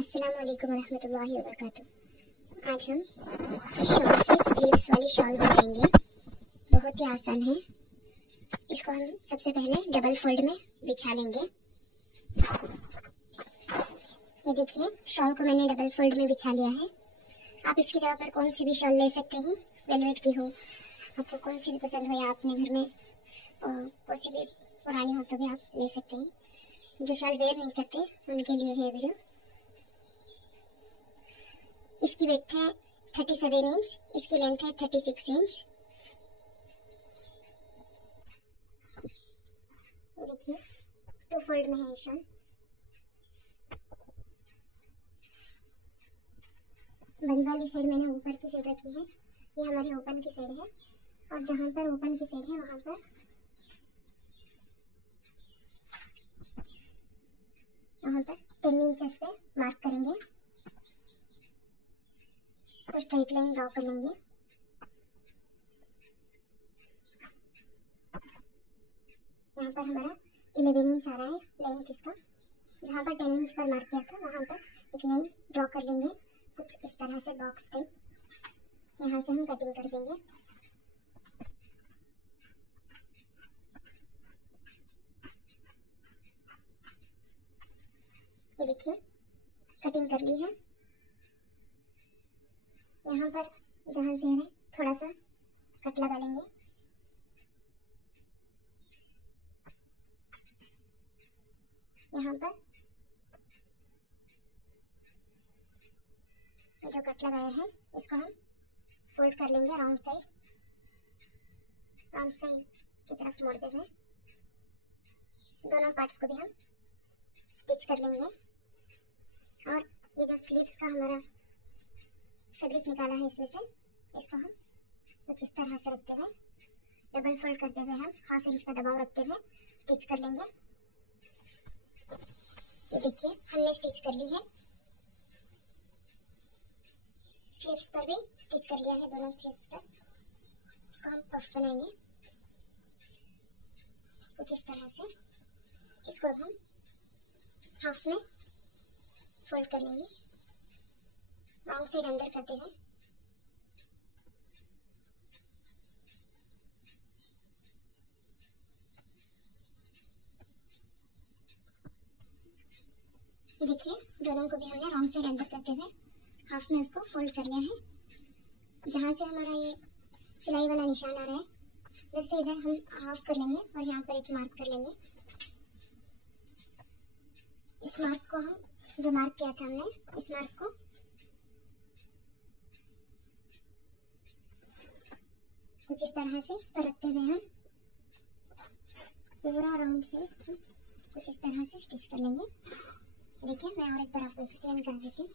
अस्सलाम वालेकुम रहमतुल्लाहि व बरकातुहू। आज हम शॉल से स्लीव्स वाली शॉल बनाएंगे। बहुत ही आसान है। इसको हम सबसे पहले डबल फोल्ड में बिछा लेंगे। ये देखिए, शॉल को मैंने डबल फोल्ड में बिछा लिया है। आप इसकी जगह पर कौन सी भी शॉल ले सकते हैं, वेलवेट की हो, आपको कौन सी भी पसंद हो, या अपने घर में कौन सी भी पुरानी हो तो भी आप ले सकते हैं। जो शॉल वेयर नहीं करते उनके लिए है वीडियो। इसकी वेट है 37 इंच, इसकी लेंथ है 36 इंच। देखिए, 2 फोल्ड में है शॉल। बंद वाली साइड मैंने ऊपर की साइड रखी है, ये हमारी ओपन की साइड है। और जहाँ पर ओपन की साइड है वहाँ पर 10 इंचेस पे मार्क करेंगे। इसको स्ट्रेट लाइन ड्रॉ कर लेंगे। यहाँ पर हमारा 11 इंच आ रहा है लेंथ इसका। जहाँ पर 10 इंच पर मार्क किया था वहाँ पर एक लाइन ड्रॉ कर लेंगे, कुछ इस तरह से बॉक्स टाइप। यहाँ से हम कटिंग कर देंगे। ये देखिए, कटिंग कर ली है। यहाँ पर जहाँ से है थोड़ा सा कट लगा लेंगे। यहाँ पर जो कट लगाया है इसको हम फोल्ड कर लेंगे राउंड साइड की तरफ मोड़ते हुए। दोनों पार्ट्स को भी हम स्टिच कर लेंगे। और ये जो स्लीव्स का हमारा फैब्रिक निकाला है इसमें से, इसको हम कुछ इस तरह से रखते हुए, डबल फोल्ड करते हुए हम 1/2 इंच का दबाव रखते हुए स्टिच कर लेंगे। ये देखिए, हमने स्टिच कर ली है। स्लीव्स पर भी स्टिच कर लिया है, दोनों स्लीव्स पर। इसको हम पफ बनाएंगे कुछ इस तरह से। इसको अब हम हाफ में फोल्ड कर लेंगे, रॉन्ग साइड अंदर करते हुए। ये देखिए, दोनों को भी हमने रॉन्ग साइड अंदर करते हुए हाफ में उसको फोल्ड कर लिया है। जहाँ से हमारा ये सिलाई वाला निशान आ रहा है, इधर से इधर हम हाफ कर लेंगे और यहाँ पर एक मार्क कर लेंगे। इस मार्क को हम, जो मार्क किया था हमने, इस मार्क को कुछ इस तरह से इस पर रखते हुए हम पूरा राउंड से कुछ इस तरह से स्टिच कर लेंगे। देखिए, मैं और एक बार आपको एक्सप्लेन कर देती हूँ।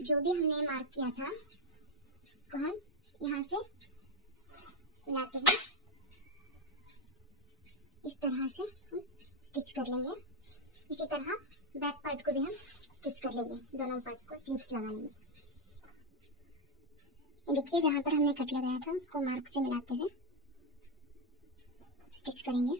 जो भी हमने मार्क किया था उसको हम यहाँ से लाते हुए इस तरह से हम स्टिच कर लेंगे। इसी तरह बैक पार्ट को भी हम स्टिच कर लेंगे, दोनों पार्ट्स को स्लीव्स लगा लेंगे। देखिए, जहाँ पर हमने कट लगाया था उसको मार्क से मिलाते हुए स्टिच करेंगे।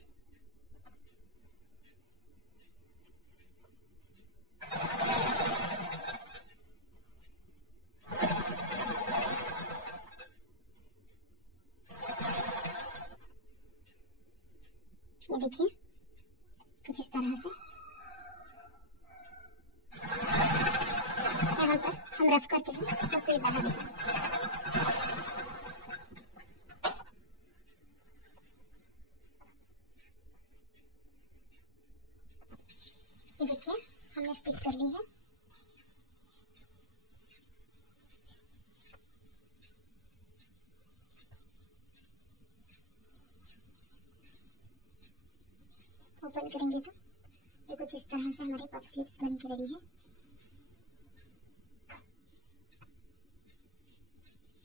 ये देखिए, कुछ इस तरह से यहाँ पर हम रफ करते हैं, इसको सुई बढ़ा देते हैं। ये देखिए, हमने स्टिच कर ली है। ओपन करेंगे तो ये कुछ इस तरह से हमारे पफ स्लीव्स बन के रेडी है।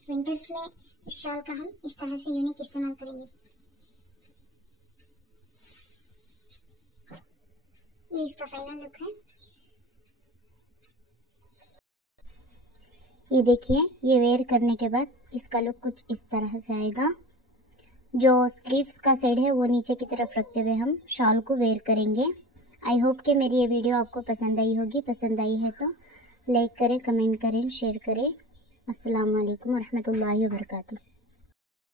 विंटर्स में इस शॉल का हम इस तरह से यूनिक इस्तेमाल करेंगे। ये इसका फाइनल लुक है। ये देखिए, ये वेयर करने के बाद इसका लुक कुछ इस तरह से आएगा। जो स्लीव्स का साइड है वो नीचे की तरफ रखते हुए हम शॉल को वेयर करेंगे। आई होप कि मेरी ये वीडियो आपको पसंद आई होगी। पसंद आई है तो लाइक करें, कमेंट करें, शेयर करें। अस्सलाम वालेकुम वरहमतुल्लाहि वबरकातुहू।